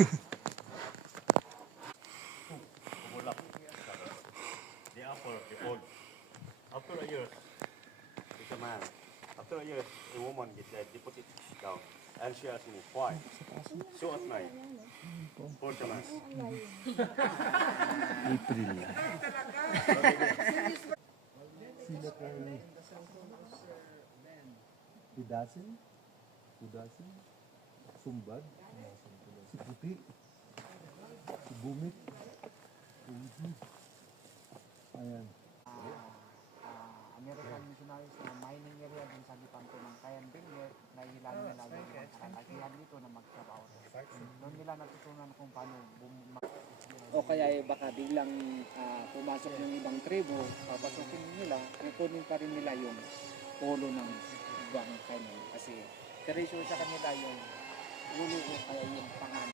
The upper, the old. After a year, it's a man. After a year, a woman get dead. They put it down. And she asked me, why? So at night, for the man. April yan. Sila po Hidasin? Hidasin? Sumbad? Si Puti? Si Bumit? Ayan. American missionaries na mining area din sa Lipanto ng Kayan Benguet, nahihilan nila yung mga kalatagihan dito na magtrabaho. Doon nila natutunan kung paano o kaya baka biglang pumasok ng ibang tribo, papasukin nila, kukunin pa rin nila yung polo ng ibang kanan. Kasi seryoso sa kanila yung ulo o kaya yung